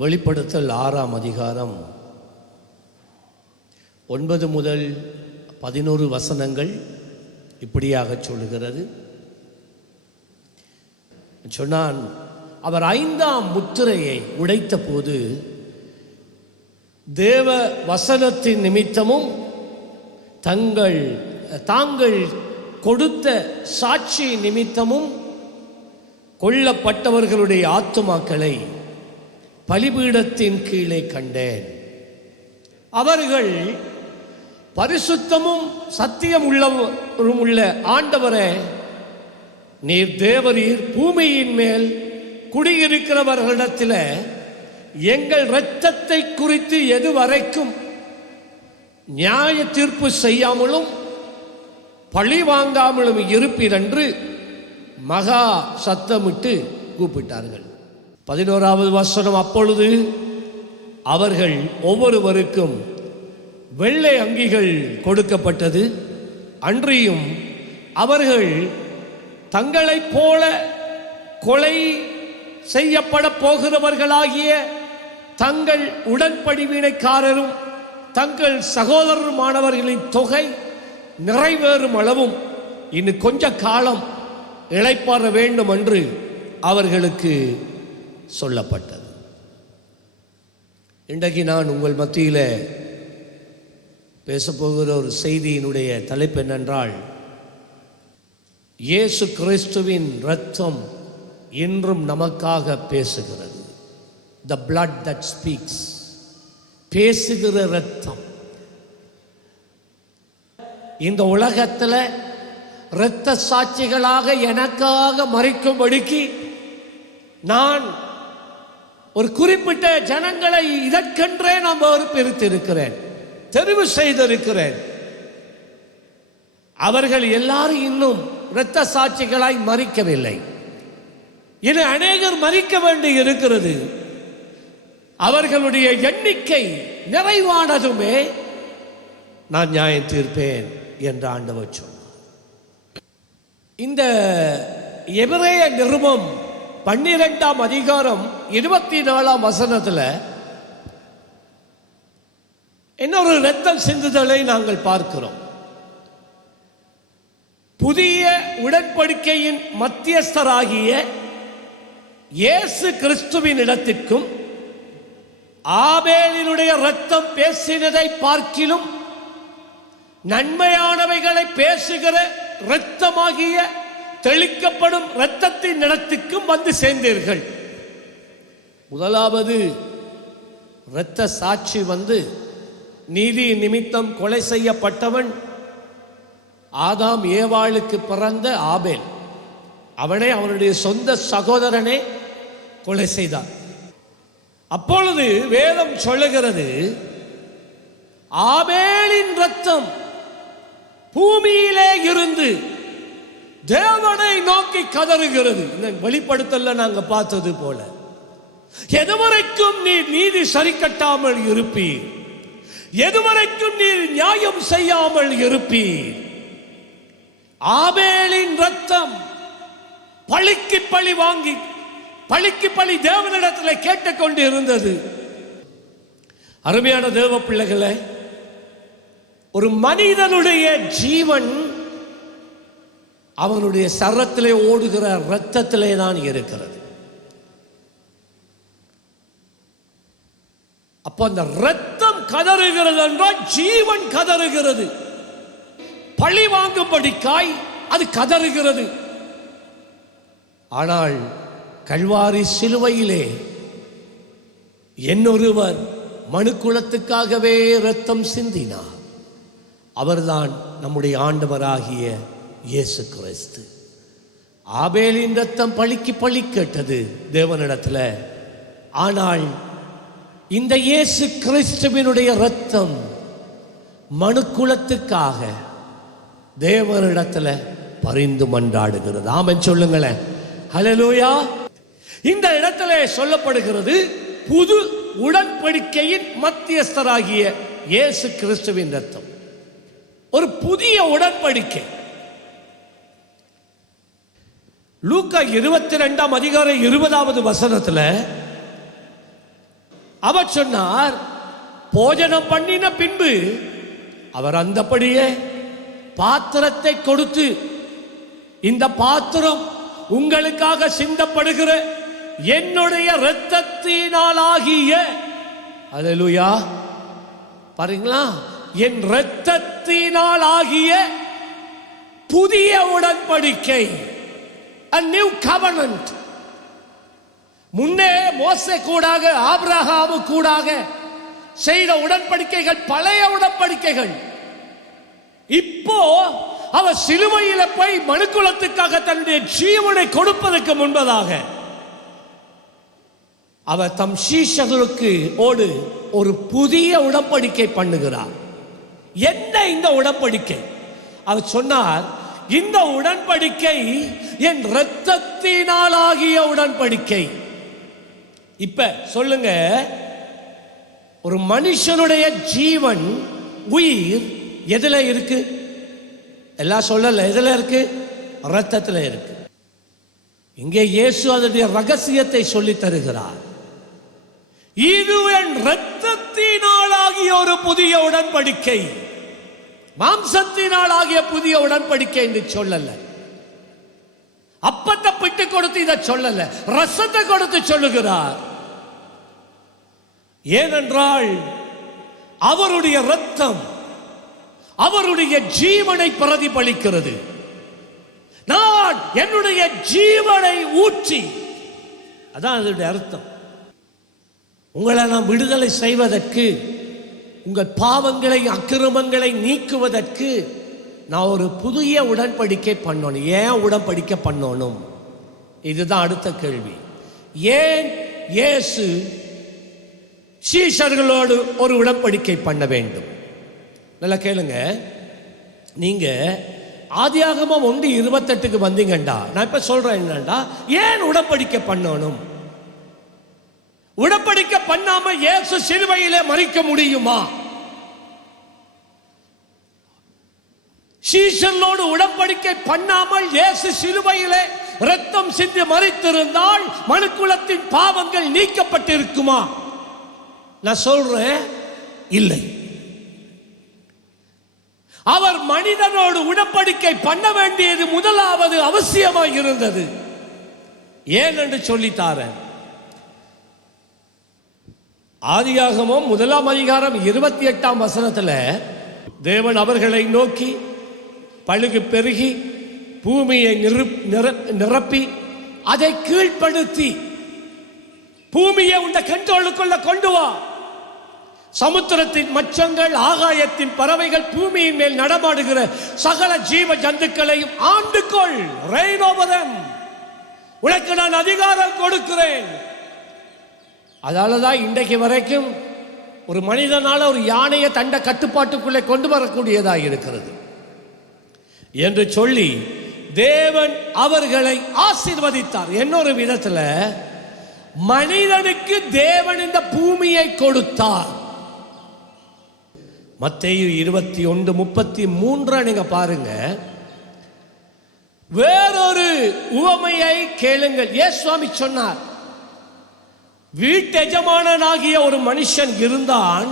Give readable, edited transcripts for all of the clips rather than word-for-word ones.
வெளிப்படுத்தல் 6ஆம் அதிகாரம் 9 முதல் 11 வசனங்கள் இப்படியாக சொல்லுகிறது. சொன்னான், அவர் 5ஆம் முத்திரையை உடைத்த போது தேவ வசனத்தின் நிமித்தமும் தாங்கள் கொடுத்த சாட்சி நிமித்தமும் கொல்லப்பட்டவர்களுடைய ஆத்துமாக்களை பலிபீடத்தின் கீழே கண்டேன். அவர்கள் பரிசுத்தமும் சத்தியம் உள்ள ஆண்டவரே, நீர் தேவரீர், பூமியின் மேல் குடியிருக்கிறவர்களிடத்தில் எங்கள் இரத்தத்தை குறித்து எதுவரைக்கும் நியாய தீர்ப்பு செய்யாமலும் பழி வாங்காமலும் இருப்பீர் என்று மகா சத்தமிட்டு கூப்பிட்டார்கள். 11வது வசனம், அப்பொழுது அவர்கள் ஒவ்வொருவருக்கும் வெள்ளை அங்கிகள் கொடுக்கப்பட்டது. அன்றியும் அவர்கள் தங்களைப் போல கொலை செய்யப்பட போகிறவர்களாகிய தங்கள் உடன்படிவினைக்காரரும் தங்கள் சகோதரருமானவர்களின் தொகை நிறைவேறும் அளவும் இன்னும் கொஞ்ச காலம் இளைப்பாற வேண்டும் என்று அவர்களுக்கு சொல்லப்பட்டது. இன்றைக்கு நான் உங்கள் மத்தியில் பேசப்போகிற ஒரு செய்தியினுடைய தலைப்பு என்னென்றால், இயேசு கிறிஸ்துவின் இரத்தம் இன்றும் நமக்காக பேசுகிறது. The blood that speaks. பேசுகிற இரத்தம். இந்த உலகத்தில் இரத்த சாட்சிகளாக எனக்காக மறிக்கும்படிக்கு நான் ஒரு குறிப்பிட்ட ஜனங்களை இதற்கென்றே நான் பிரித்திருக்கிறேன், தெரிவு செய்திருக்கிறேன். அவர்கள் எல்லாரும் இன்னும் இரத்த சாட்சிகளாய் மறிக்கவில்லை. இனி அநேகர் மறிக்க வேண்டி இருக்கிறது. அவர்களுடைய எண்ணிக்கை நிறைவானதுமே நான் நியாயம் தீர்ப்பேன் என்று ஆண்டவர் சொன்னார். இந்த எபிரேய நிருபம் 12ஆம் அதிகாரம் 24ஆம் வசனத்தில் இன்னொரு இரத்தம் சிந்துதலை நாங்கள் பார்க்கிறோம். புதிய உடன்படிக்கையின் மத்தியஸ்தராகிய இயேசு கிறிஸ்துவின் இடத்திற்கும் ஆபேலினுடைய இரத்தம் பேசினதை பார்க்கிலும் நன்மையானவைகளை பேசுகிற இரத்தமாகிய தெளிக்கப்படும் இரத்தத்தின் இடத்துக்கும் வந்து சேர்ந்தீர்கள். முதலாவது இரத்த சாட்சி நீதி நிமித்தம் கொலை செய்யப்பட்டவன் ஆதாம் ஏவாளுக்கு பிறந்த ஆபேல். அவனை அவனுடைய சொந்த சகோதரனே கொலை செய்தான். அப்பொழுது வேதம் சொல்லுகிறது, ஆபேலின் இரத்தம் பூமியிலே இருந்து தேவனை நோக்கி கதறுகிறது. இந்த வெளிப்படுத்தல நாங்க பார்த்தது போல, எதுவரைக்கும் நீர் நீதி சரி கட்டாமல் இருப்பீர், எதுவரைக்கும் நீர் நியாயம் செய்யாமல் இருப்பீர். ஆபேலின் இரத்தம் பழிக்கு பழி வாங்கி பழிக்கு பழி தேவனிடத்தில் கேட்டுக்கொண்டு இருந்தது. அருமையான தேவ பிள்ளைகளே, ஒரு மனிதனுடைய ஜீவன் அவனுடைய சரத்திலே ஓடுகிற இரத்தத்திலே தான் இருக்கிறது. அப்ப அந்த இரத்தம் கதறுகிறது என்றால் ஜீவன் கதறுகிறது. பழி வாங்கும்படிக்காய் அது கதறுகிறது. ஆனால் கல்வாரி சிலுவையிலே என்னொருவர் மனுக்குலத்துக்காகவே இரத்தம் சிந்தினார். அவர்தான் நம்முடைய ஆண்டவராகிய இயேசு கிறிஸ்து. ஆபேலின் இரத்தம் பழிக்கு பழி கேட்டது தேவனிடத்தில். ஆனால் இந்த இயேசு கிறிஸ்துவினுடைய இரத்தம் மனுக்குலத்துக்காக தேவனிடத்தில் பரிந்து மன்றாடுகிறது. ஆமென் சொல்லுங்களேன், ஹல்லேலூயா. இந்த இடத்திலே சொல்லப்படுகிறது, புது உடன்படிக்கையின் மத்தியஸ்தராகிய இயேசு கிறிஸ்துவின் இரத்தம். ஒரு புதிய உடன்படிக்கை. லூக்கா 22ஆம் அதிகாரம் 20வது வசனத்தில் அவர் சொன்னார், போஜனம் பண்ணின பின்பு அவர் அந்தபடியே பாத்திரத்தை கொடுத்து, இந்த பாத்திரம் உங்களுக்காக சிந்தப்படுகிற என்னுடைய இரத்தத்தினாலாகிய, அல்லேலூயா, பாருங்களா, என் இரத்தத்தினாலாகிய புதிய உடன்படிக்கை, a new covenant. முன்னே மோசே கூடாக ஆபிரகாமு கூடாக செய்த உடன்படிக்கைகள் பழைய உடன்படிக்கைகள். இப்போ அவர் சிலுவையில போய் மனுக்குலத்துக்காக தன்னுடைய ஜீவனை கொடுப்பதற்கு முன்பதாக அவர் தம் சீஷர்களுக்கு ஓடு ஒரு புதிய உடன்படிக்கை பண்ணுகிறார். என்ன இந்த உடன்படிக்கை? அவர் சொன்னார், இந்த உடன்படிக்கை என் இரத்தத்தினாலாகிய உடன்படிக்கை. இப்ப சொல்லுங்க, ஒரு மனுஷனுடைய ஜீவன் உயிர் எதுல இருக்கு? எல்லாம் சொல்லல, எதுல இருக்கு? இரத்தத்துல இருக்கு. இங்கே இயேசு அதனுடைய ரகசியத்தை சொல்லி தருகிறார். இது என் இரத்தத்தினாலாகிய ஒரு புதிய உடன்படிக்கை, மாம்சத்தினாலாகிய புதிய உடன்படிக்கை என்று சொல்லல. அப்பத்தை பிட்டு கொடுத்து இதை சொல்லல, ரசத்தை கொடுத்து சொல்லுகிறார். ஏனென்றால் அவருடைய இரத்தம் அவருடைய ஜீவனை பிரதிபலிக்கிறது. நான் என்னுடைய ஜீவனை ஊற்றி, அதான் அதனுடைய அர்த்தம். உங்களை நாம் விடுதலை செய்வதற்கு, உங்கள் பாவங்களை அக்கிரமங்களை நீக்குவதற்கு நான் ஒரு புதிய உடன்படிக்கை பண்ணணும். ஏன் உடன்படிக்கை பண்ணணும்? இதுதான் அடுத்த கேள்வி. ஏன் இயேசு சீஷர்களோடு ஒரு உடன்படிக்கை பண்ண வேண்டும்? நல்லா கேளுங்க. நீங்க ஆதியாகமம் 1:28 வந்தீங்கண்டா, நான் இப்ப சொல்றேன் என்னண்டா, ஏன் உடன்படிக்கை பண்ணணும்? உடன்படிக்கை பண்ணாம இயேசு சிலுவையிலே மரிக்க முடியுமா? சீஷர்களோடு உடன்படிக்கை பண்ணாமல் இயேசு சிலுவையிலே இரத்தம் சிந்தி மரித்திருந்தால் மனுக்குலத்தின் பாவங்கள் நீக்கப்பட்டிருக்குமா? நான் சொல்றேன், இல்லை. அவர் மனிதனோடு உடன்படிக்கை பண்ண வேண்டியது முதலாவது அவசியமாக இருந்தது. ஏன் என்று சொல்லித்தாரேன். ஆதியாகமம் 1:28 தேவன் அவர்களை நோக்கி, பழுகு பெருகி பூமியை நிரப்பி அதை கீழ்ப்படுத்தி பூமியை உண்ட கண்ட்ரோலுக்குள்ள கொண்டு வா, சமுத்திரத்தின் மச்சங்கள் ஆகாயத்தின் பறவைகள் பூமியின் மேல் நடமாடுகிற சகல ஜீவ ஜந்துக்களையும் ஆண்டுகொள், reign over them, உனக்கு நான் அதிகாரம் கொடுக்கிறேன். அதனாலதான் இன்றைக்கு வரைக்கும் ஒரு மனிதனால ஒரு யானையை தண்ட கட்டுப்பாட்டுக்குள்ளே கொண்டு வரக்கூடியதாக இருக்கிறது என்று சொல்லி தேவன் அவர்களை ஆசீர்வதித்தார். இன்னொரு விதத்துல மனிதனுக்கு தேவன் இந்த பூமியை கொடுத்தார். மத்தேயு 21:33 நீங்க பாருங்க. வேறொரு உவமையை கேளுங்கள். இயேசுவாமி சொன்னார், வீட்டெஜமானனாகிய ஒரு மனுஷன் இருந்தான்.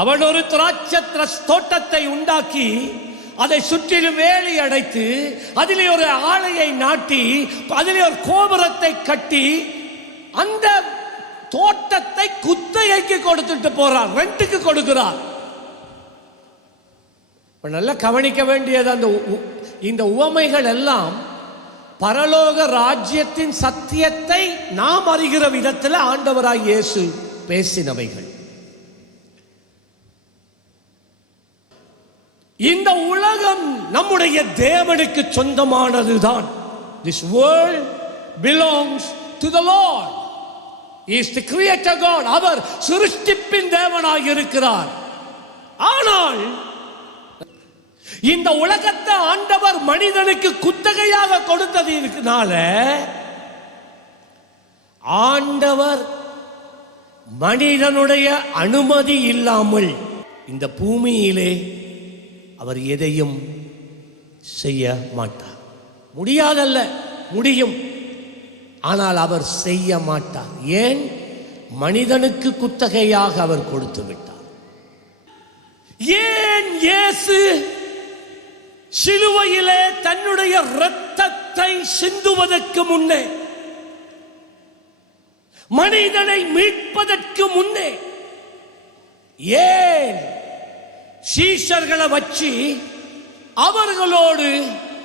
அவன் ஒரு திராட்சை தோட்டத்தை உண்டாக்கி அதை சுற்றிலும் வேலி அடைத்து அதிலே ஒரு ஆலையை நாட்டி அதிலே ஒரு கோபுரத்தை கட்டி அந்த தோட்டத்தை குத்தகைக்கு கொடுத்துட்டு போறான், ரெண்டுக்கு கொடுக்கிறார். நல்லா கவனிக்க வேண்டியது, இந்த உவமைகள் எல்லாம் பரலோக ராஜ்யத்தின் சத்தியத்தை நாம் அறிகிற விதத்தில் ஆண்டவராய் இயேசு பேசினவைகள். இந்த உலகம் நம்முடைய தேவனுக்கு சொந்தமானதுதான். This world belongs to the Lord. He is the creator God. அவர் சிருஷ்டிப்பின் தேவனாய் இருக்கிறார். ஆனால் இந்த உலகத்தை ஆண்டவர் மனிதனுக்கு குத்தகையாக கொடுத்ததுனால ஆண்டவர் மனிதனுடைய அனுமதி இல்லாமல் இந்த பூமியிலே அவர் எதையும் செய்ய மாட்டார். முடியாதல்ல, முடியும், ஆனால் அவர் செய்ய மாட்டார். ஏன்? மனிதனுக்கு குத்தகையாக அவர் கொடுத்து விட்டார். ஏன் இயேசு சிலுவையிலே தன்னுடைய இரத்தத்தை சிந்துவதற்கு முன்னே, மனிதனை மீட்பதற்கு முன்னே ஏன் சீஷர்களை வச்சு அவர்களோடு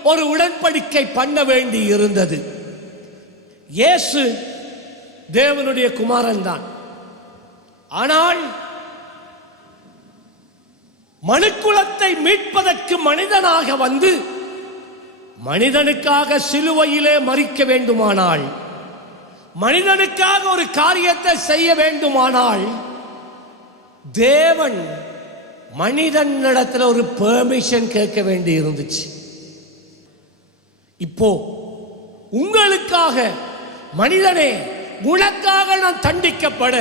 ஒரு உடன்படிக்கை பண்ண வேண்டி இருந்தது? இயேசு தேவனுடைய குமாரன் தான். ஆனால் மனுக்குலத்தை மீட்பதற்கு மனிதனாக வந்து மனிதனுக்காக சிலுவையிலே மரிக்க வேண்டுமானால், மனிதனுக்காக ஒரு காரியத்தை செய்ய வேண்டுமானால், தேவன் மனிதனிடத்தில் ஒரு பெர்மிஷன் கேட்க வேண்டி இருந்துச்சு. இப்போ உங்களுக்காக, மனிதனே உனக்காக நான் தண்டிக்கப்பட,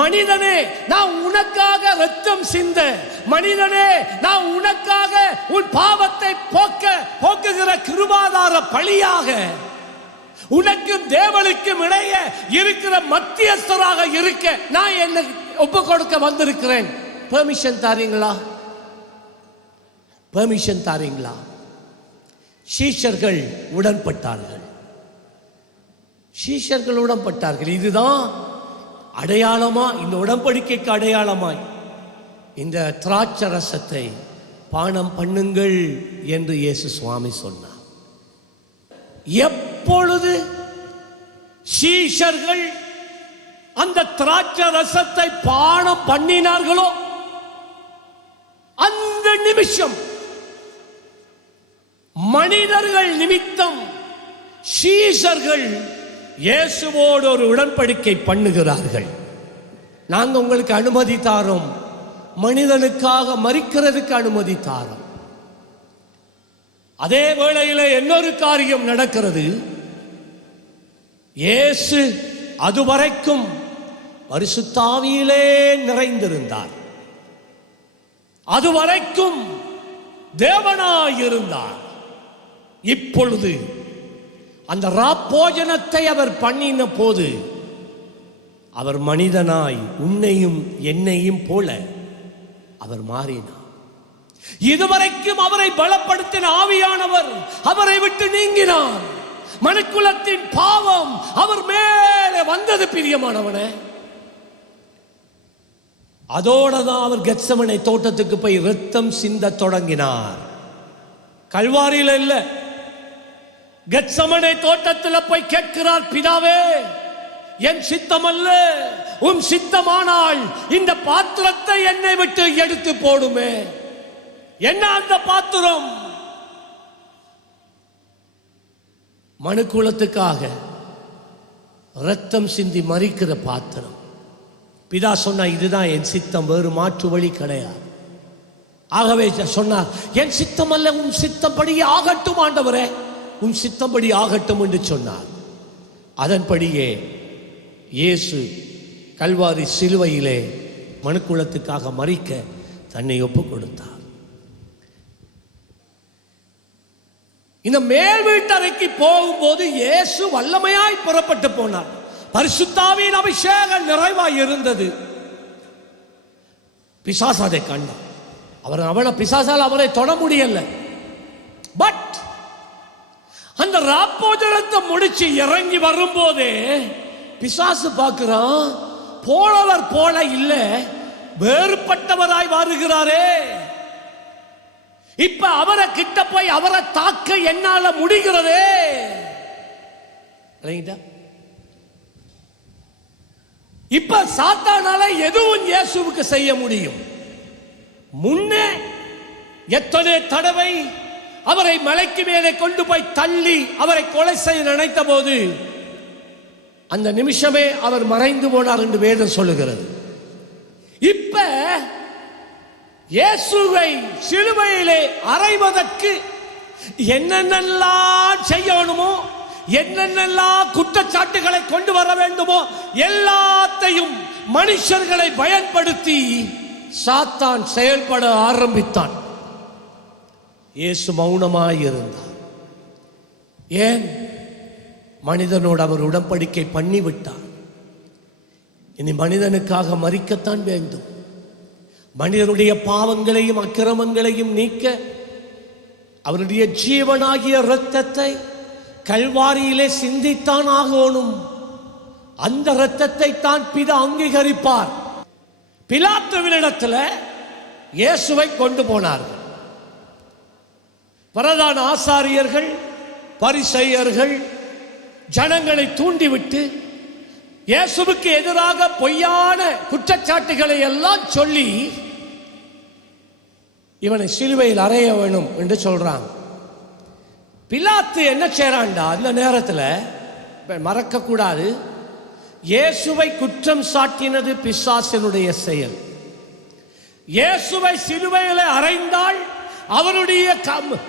மனிதனே நான் உனக்காக ரத்தம் சிந்த, மனிதனே நான் உனக்காக உன் பாவத்தை போக்குகிற கிருபாதார பலியாக, உனக்கும் தேவனுக்கும் இடையே இருக்கிற மத்தியஸ்தராக இருக்க நான் என்ன ஒப்பு கொடுக்க வந்திருக்கிறேன். பெர்மிஷன் தாரீங்களா? பெர்மிஷன் தாரீங்களா? சீஷர்கள் உடன்பட்டார்கள். சீஷர்கள் உடன்பட்டார்கள். இதுதான் அடையாளமா, இந்த உடன்படிக்கைக்கு அடையாளமாய் இந்த திராட்சை ரசத்தை பானம் பண்ணுங்கள் என்று இயேசு சுவாமி சொன்னார். எப்பொழுது சீஷர்கள் அந்த திராட்சை ரசத்தை பானம் பண்ணினார்களோ அந்த நிமிஷம் மனிதர்கள் நிமித்தம் சீஷர்கள் இயேசுவோடு ஒரு உடன்படிக்கை பண்ணுகிறார்கள். நாங்க உங்களுக்கு அனுமதி தாரோம், மனிதனுக்காக மரிக்கிறதுக்கு அனுமதி தாரோம். அதே வேளையில் இன்னொரு காரியம் நடக்கிறது. இயேசு அதுவரைக்கும் பரிசுத்தாவியிலே நிறைந்திருந்தார், அதுவரைக்கும் தேவனாயிருந்தார். இப்பொழுது அந்த ராப்போஜனத்தை அவர் பண்ணின போது அவர் மனிதனாய் உன்னையும் என்னையும் போல அவர் மாறினார். இதுவரைக்கும் அவரை பலப்படுத்தின ஆவியானவர் அவரை விட்டு நீங்கினார். மனுக்குலத்தின் பாவம் அவர் மேலே வந்தது. பிரியமானவனே, அதோட தான் அவர் கெத்சமனை தோட்டத்துக்கு போய் ரத்தம் சிந்த தொடங்கினார். கல்வாரியில இல்ல, கெத்சமனை தோட்டத்தில் போய் கேட்கிறார், பிதாவே என் சித்தம் அல்ல உம் சித்தமானால் இந்த பாத்திரத்தை என்னை விட்டு எடுத்து போடுமே. என்ன அந்த பாத்திரம்? மனுக்குலத்துக்காக ரத்தம் சிந்தி மரிக்கிற பாத்திரம். பிதா சொன்னா இதுதான் என் சித்தம், வேறு மாற்று வழி கிடையாது. ஆகவே சொன்னார், என் சித்தம் அல்ல உன் சித்தப்படி ஆகட்டும் ஆண்டவரே, உன் சித்தப்படி ஆகட்டும் என்று சொன்னார். அதன்படியே இயேசு கல்வாரி சிலுவையிலே மனுக்குலத்துக்காக மரிக்க தன்னை ஒப்பு கொடுத்தார். இந்த மேல் வீட்டறைக்கு போகும்போது இயேசு வல்லமையாய் புறப்பட்டு போனார். பரிசுத்தாவின் அபிஷேகம் நிறைவாய் இருந்தது. பிசாசு அதை கண்டார். அவனை பிசாசால் அவரை தொட முடியல. பட் அந்த ராப்போஜனத்தை முடிச்சு இறங்கி வரும்போதே பிசாசு பார்க்கிறான், போனவர் போல இல்ல, வேறுபட்டவராய் வருகிறாரே. இப்ப அவரை கிட்ட போய் அவரை தாக்க என்னால முடிகிறதே. இப்ப சாத்தானால எதுவும் இயேசுவுக்கு செய்ய முடியும். முன்னே எத்தனை தடவை அவரை மலைக்கு மேலே கொண்டு போய் தள்ளி அவரை கொலை செய்ய நினைத்த போது அந்த நிமிஷமே அவர் மறைந்து போனார் என்று வேதம் சொல்லுகிறது. இப்ப இயேசுவை சிலுவையிலே அறைவதற்கு என்னென்னலாம் செய்யணுமோ, என்னென்னலாம் குற்றச்சாட்டுகளை கொண்டு வர வேண்டுமோ எல்லாத்தையும் மனுஷர்களை பயன்படுத்தி சாத்தான் செயல்பட ஆரம்பித்தான். இயேசு மௌனமாய் இருந்தார். ஏன்? மனிதனோடு அவர் உடன்படிக்கை பண்ணிவிட்டார். இனி மனிதனுக்காக மரிக்கத்தான் வேண்டும். மனிதனுடைய பாவங்களையும் அக்கிரமங்களையும் நீக்க அவருடைய ஜீவனாகிய இரத்தத்தை கல்வாரியிலே சிந்தித்தான் ஆகணும். அந்த இரத்தத்தை தான் பிதா அங்கீகரிப்பார். பிலாத்துவினிடத்தில் இயேசுவை கொண்டு போனார்கள். பிரதான ஆசாரியர்கள், பரிசேயர்கள் ஜனங்களை தூண்டிவிட்டு இயேசுவுக்கு எதிராக பொய்யான குற்றச்சாட்டுகளை எல்லாம் சொல்லி இவனை சிலுவையில் அறைய வேணும் என்று சொல்றாங்க. பிலாத்து என்ன செய்றான்டா, அந்த நேரத்தில் மறக்க கூடாது, இயேசுவை குற்றம் சாட்டினது பிசாசினுடைய செயல். இயேசுவை சிலுவையில் அறைந்தால் அவருடைய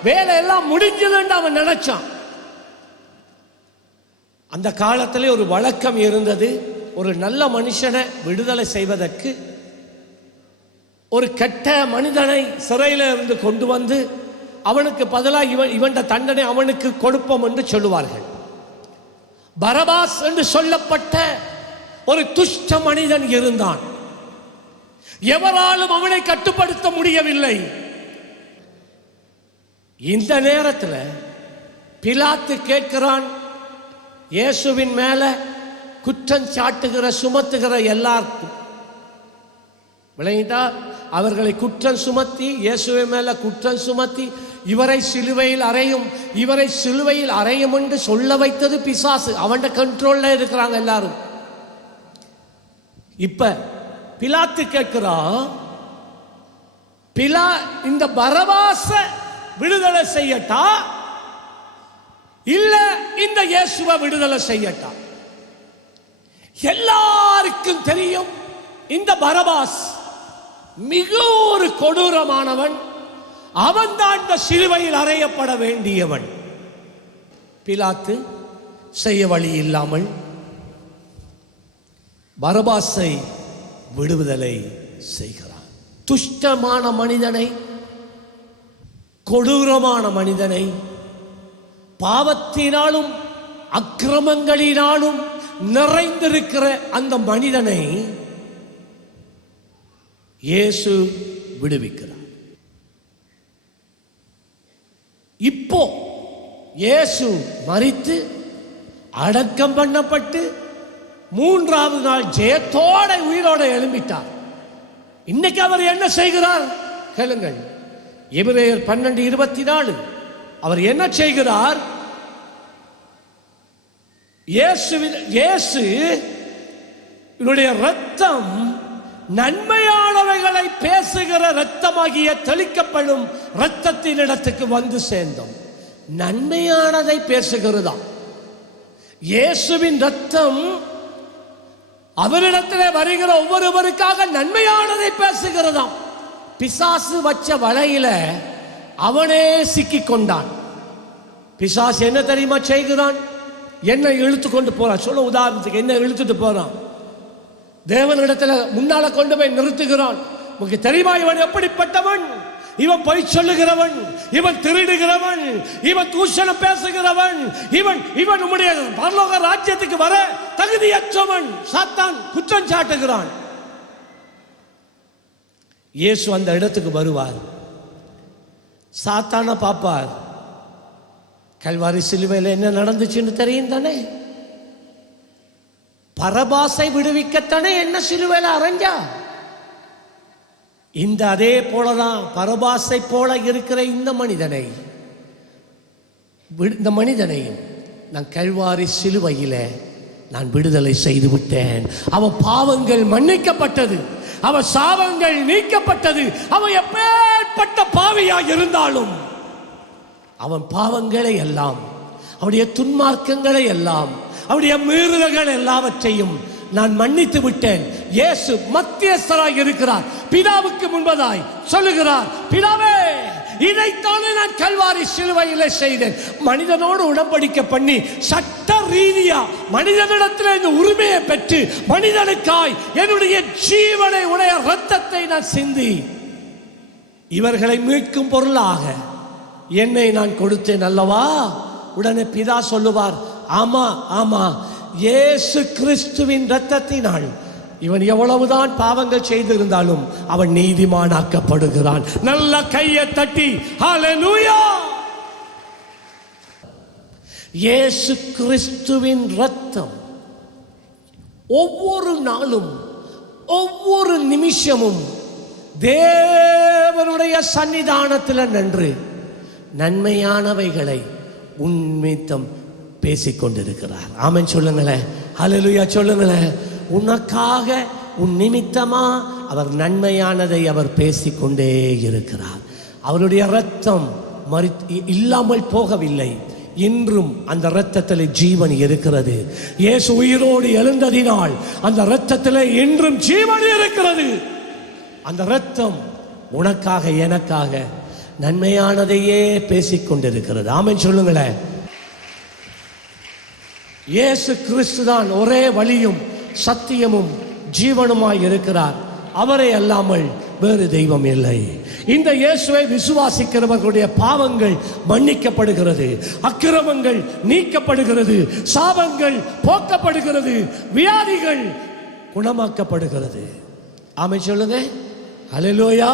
வேலை எல்லாம் முடிஞ்சதுன்னு அவன் நினைச்சான். அந்த காலத்திலே ஒரு வழக்கம் இருந்தது, ஒரு நல்ல மனுஷனை விடுதலை செய்வதற்கு ஒரு கெட்ட மனிதனை சிறையில் இருந்து கொண்டு வந்து அவனுக்கு பதிலாக இவன் தண்டனை அவனுக்கு கொடுப்போம் என்று சொல்லுவார்கள். பரபாஸ் என்று சொல்லப்பட்ட ஒரு துஷ்ட மனிதன் இருந்தான். எவராலும் அவனை கட்டுப்படுத்த முடியவில்லை. இந்த நேரத்தில் பிலாத்து கேட்கிறான், இயேசுவின் மேல குற்றம் சாட்டுகிற சுமத்துகிற எல்லாருக்கும் விளங்கிட்டா, அவர்களை குற்றம் சுமத்தி இயேசுவின் மேல குற்றம் சுமத்தி இவரை சிலுவையில் அறையும், இவரை சிலுவையில் அறையும் என்று சொல்ல வைத்தது பிசாசு. அவன் கண்ட்ரோல்ல இருக்கிறாங்க எல்லாரும். இப்ப பிலாத்து கேட்கிறான், இந்த பரபாச விடுதலை செய்யட்டா இல்ல இந்த இயேசுவை விடுதலை செய்யட்டா? எல்லாருக்கும் தெரியும் இந்த பரபாஸ் மிக ஒரு கொடூரமானவன். அவன் தான் இந்த சிலுவையில் அறையப்பட வேண்டியவன். பிலாத்து செய்ய வழி இல்லாமல் பரபாசை விடுதலை செய்கிறான். துஷ்டமான மனிதனை, கொடூரமான மனிதனை, பாவத்தினாலும் அக்கிரமங்களினாலும் நிறைந்திருக்கிற அந்த மனிதனை இயேசு விடுவிக்கிறார். இப்போ இயேசு மரித்து அடக்கம் பண்ணப்பட்டு 3ஆவது நாள் ஜெயத்தோட உயிரோட எழும்பிட்டார். இன்னைக்கு அவர் என்ன செய்கிறார் கேளுங்கள். எபிரேயர் 12:24 அவர் என்ன செய்கிறார்? இயேசு இரத்தம் நன்மையானவைகளை பேசுகிற இரத்தமாகிய தெளிக்கப்படும் இரத்தத்தின் இடத்துக்கு வந்து சேர்ந்தோம். நன்மையானதை பேசுகிறதா? இயேசுவின் இரத்தம் அவரிடத்திலே வருகிற ஒவ்வொருவருக்காக நன்மையானதை பேசுகிறதாம். பிசாசு வச்ச வலையில அவனே சிக்கிக் கொண்டான். பிசாசு என்ன தெரியுமா செய்கிறான்? என்ன இழுத்து கொண்டு போறான். சொல்ல உதாரணத்துக்கு என்ன இழுத்துட்டு போறான்? தேவனிடத்துல முன்னால கொண்டு போய் நிறுத்துகிறான். உங்களுக்கு தெரியுமா இவன் எப்படிப்பட்டவன்? இவன் பொய் சொல்லுகிறவன், இவன் திருடுகிறவன், இவன் தூஷணம் பேசுகிறவன், இவன் உம்முடைய பரலோக ராஜ்யத்துக்கு வர தகுதியற்றவன். சாத்தான் குற்றம் சாட்டுகிறான். இயேசு அந்த இடத்துக்கு வருவார். சாத்தான பாப்பார். கல்வாரி சிலுவையில் என்ன நடந்துச்சுன்னு தெரியும் தானே? பரபாசை விடுவிக்கத்தானே என்ன சிலுவையில் அரைஞ்சா. இந்த அதே போலதான் பரபாசை போல இருக்கிற இந்த மனிதனையும் நான் கல்வாரி சிலுவையில நான் விடுதலை செய்து விட்டேன். அவன் பாவங்கள் மன்னிக்கப்பட்டது, அவன் சாபங்கள் நீக்கப்பட்டது. அவன் எப்பேற்பட்ட பாவியாக இருந்தாலும் அவன் பாவங்களை எல்லாம், அவனுடைய துன்மார்க்கங்களை எல்லாம், அவனுடைய மீறுதல்கள் எல்லாவற்றையும் நான் மன்னித்து விட்டேன். இயேசு மத்தியஸ்தராய் இருக்கிறார். பிதாவுக்கு முன்பதாய் சொல்லுகிறார், பிதாவே இதைத்தானே நான் கல்வாரி சிலுவையிலே செய்தேன். மனிதனோடு உடன்படிக்கை பண்ணி சட்ட ரீதியா மனிதனிடத்தில் இந்த உரிமையை பெற்று மனிதனுக்காய் என்னுடைய ஜீவனை உடைய இரத்தத்தை நான் சிந்தி இவர்களை மீட்கும் பொருளாக என்னை நான் கொடுத்தேன் அல்லவா? உடனே பிதா சொல்லுவார், ஆமா ஆமா, இயேசு கிறிஸ்துவின் இரத்தத்தினால் இவன் எவ்வளவுதான் பாவங்கள் செய்திருந்தாலும் அவன் நீதிமானாக்கப்படுகிறான். நல்ல கையை தட்டி ஹல்லேலூயா. இயேசு கிறிஸ்துவின் இரத்தம் ஒவ்வொரு நாளும் ஒவ்வொரு நிமிஷமும் தேவனுடைய சன்னிதானத்தில் நின்று நன்மையானவைகளை உன்னிமித்தம் பேசிக்கொண்டிருக்கிறார். ஆமென் சொல்லுங்களேன், ஹல்லேலூயா சொல்லுங்களேன். உனக்காக உன் நிமித்தமா அவர் நன்மையானதை அவர் பேசிக்கொண்டே இருக்கிறார். அவருடைய இரத்தம் இல்லாமல் போகவில்லை. இன்றும் அந்த இரத்தத்தில் ஜீவன் இருக்கிறது. இயேசு உயிரோடு எழுந்ததினால் அந்த இரத்தத்தில் இன்றும் ஜீவன் இருக்கிறது. அந்த இரத்தம் உனக்காக எனக்காக நன்மையானதையே பேசிக்கொண்டிருக்கிறது. ஆமென் சொல்லுங்களேன். இயேசு கிறிஸ்து தான் ஒரே வழியும் சத்தியமும் ஜீவனுமாய் இருக்கிறார். அவரை அல்லாமல் வேறு தெய்வம் இல்லை. இந்த இயேசுவை விசுவாசிக்கிறவர்களுடைய பாவங்கள் மன்னிக்கப்படுகிறது, அக்கிரமங்கள் நீக்கப்படுகிறது, சாபங்கள் போக்கப்படுகிறது, வியாதிகள் குணமாக்கப்படுகிறது. ஆமென் சொல்லுங்க, ஹல்லேலூயா.